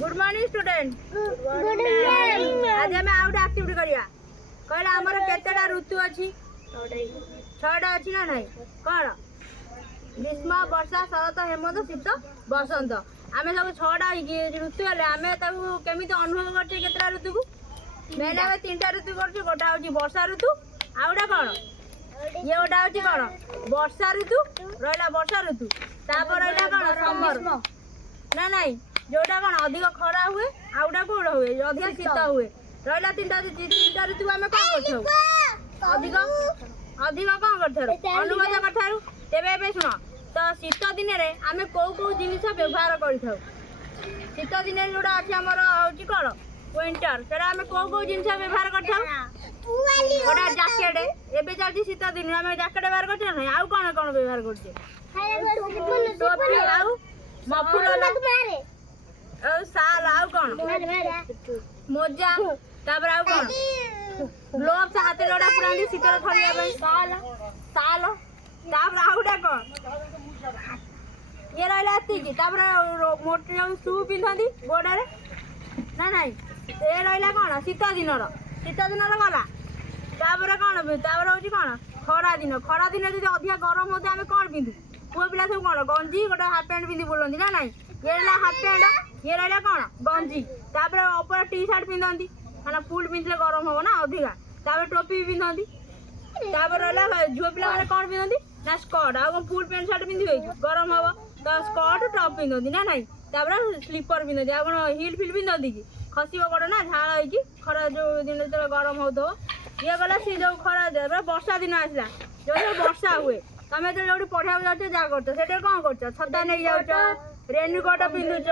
good morning student आज आम out activity करिया कहला हमर केतेटा ऋतु अछि 6टा अछि ना नाही कोन ग्रीष्म वर्षा शरत हेमंत शीत बसंत आमे सब 6टा ऋतु हेले आमे ताकू केमिति अनुभव करछे केतेटा ऋतु को मेले आमे 3टा ऋतु करछे गोटा होची वर्षा ऋतु आउडा कोन ये गोटा होची कोन वर्षा ऋतु रहला वर्षा ऋतु तापर रहला कोन समर ना नाही जोटा कोन अधिक खरा हुए आउडा कोड हुए अधिक शीत हुए रहला 3टा ऋतु आमे कोन करछौ अधिक अधिक कोन करथारो अनुवाद करथारो तेबे एबे सुनो तो शीत दिन रे आमे को जिनिस व्यवहार करथाउ शीत दिन जोटा अछि हमर होची कोन विंटर सेरा आमे को जिनिस व्यवहार करथाउ गोटा जैकेट एबे चलछि शीत दिन आमे जैकेट व्यवहार करछ नै आउ कोन कोन व्यवहार करछे टोपी आउ मफुरल ओ साल आउ कोन मोजा तापर आउ कोन ग्लोव्स हाथे लोडा पुरांदी शीतल थलिया बई साल साल तापर आउडा कोन ये रहला एतिकी तापर मोटे शू पिंधंदी गोडारे ना नाही ए रहला कोन शीत दिनर गला तापर कोन तापर होची कोन खरा दिन जदि अधिक गरम होते आमे कोन पिंधु पुओ पिला सब कोन गंजी गोटा हाफ पैंट पिंधि बोलंदी ना नाही ये रहला हाफ पैंट ये रहला कोन गंजी तापर ऊपर टी शर्ट पिंधंदी माने फुल पिंधले गरम हो ना अधिका तापर टोपी पिंधंदी तापर रहला झुओ पिला माने कोन पिंधंदी ना स्कर्ट आ फुल पैंट शर्ट पिंधि गरम हो तो स्कर्ट टॉप पिंधंदी ना नाही तापर स्लीपर पिंधंदी आ कोन हिल फिल पिंधंदी की खसिबो गोड़ ना झाळ होई की खरा जो दिन तो गरम हो दो ये गला सी जो खरा दे वर्षा दिन आसला जो वर्षा हुए तमे तो जोडी पढ़ाउ जाछ जा करछ सेटे कोन करछ छता नै जाउछ रेनकोट पिंधुछ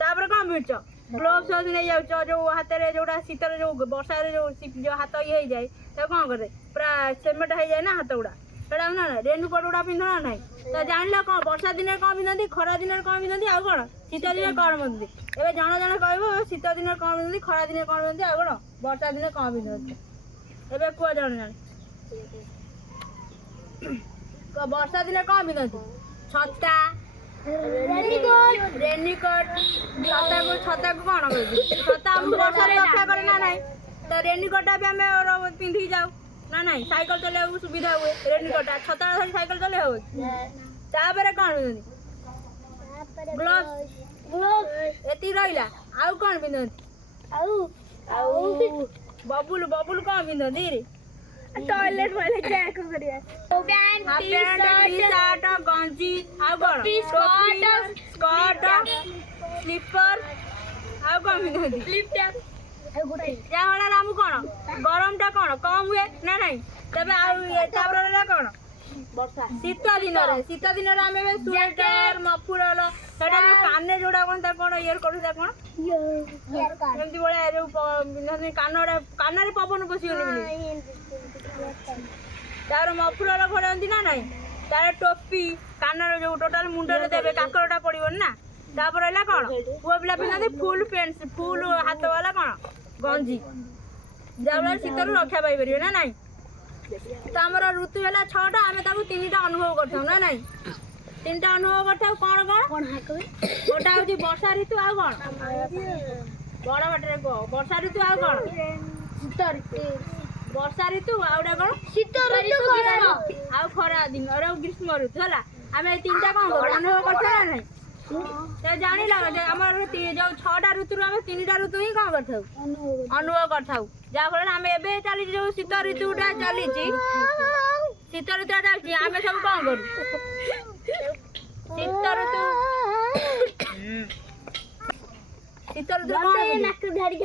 तापर कोन पिंधुछ ग्लोव्स नै जाउछ जो हाथ रे जोडा शीतल जो वर्षा रे जो हाथ ये जाय त कोन करे पूरा सेमेट हो जाय ना हाथ उडा सेटा ना रेनकोट उडा पिंधना नै त जानला कोन वर्षा दिन कोन पिंधंदी खरा दिन कोन पिंधंदी आ कोन शीत दिन कोन पिंधंदी एबे जण कहबो शीत दिन कोन पिंधंदी खरा दिन कोन पिंधंदी आ कोन वर्षा दिन कोन पिंधंदी एबे को जण वर्षा दिन कौन पिंधती छता रेनकोट छता को कौन कर छता हम वर्षा रक्षा करे ना नहीं तो रेनकोट भी आम पिंधि जाऊ ना नहीं साइकिल चले सुविधा हुए रेनकोट छता धरी साइकिल चले हो तापर कौन पिंधती ग्लोव्स एती रहिला आउ कौन पिंधती आउ बबुल कौन पिंधती रे टॉयलेट वाले क्या करिया पैंट टी-शर्ट गंजी आ कोन स्कर्ट स्लीपर आ कोन पिंधती स्लीप टॉप गुटे या होला रामु कोन गरम टा कोन कम हुए ना नहीं तबे आ तापर रहला कोन वर्षा शीत दिन रे आमे स्वेटर मफुरल सेटा जो काने जोडा कोन ता कोन इयर करू ता कोन इयर कान एमती बोले जो कान रे पवन पसियोनी बोली तार मफुरल घोड़ांती ना नहीं तार टोपी कानर जो टोटाल मुंड रे देबे काकरटा पड़िबो ना तापर रहला कोन पुओ पिला पिनदी फुल पैंट फुल हाथ वाला कोन गंजी जावला शीतल रक्षा पाई परियो ना नहीं तो हमर ऋतु हला 6टा आमे ताकू 3टा अनुभव करथौ ना नहीं 3टा अनुभव करथौ कोन कोन गोटा होची वर्षा ऋतु आ कोन बड़ बाटरे को वर्षा ऋतु आ कोन शीत ऋतु वर्षा ऋतु आउडा कोन शीत ऋतु आ खरा दिन और ग्रीष्म ऋतु हला आमे 3टा कोन अनुभव करथौ ना नहीं तो जानि लागे हमर जो 6टा ऋतु आमे 3टा ऋतु ही कोन करथौ अनुभव करथौ जा फल आमे एबे चली जो शीत ऋतुटा चली छी शीत ऋतु चली आमे सब कोन करू शीत ऋतु कोन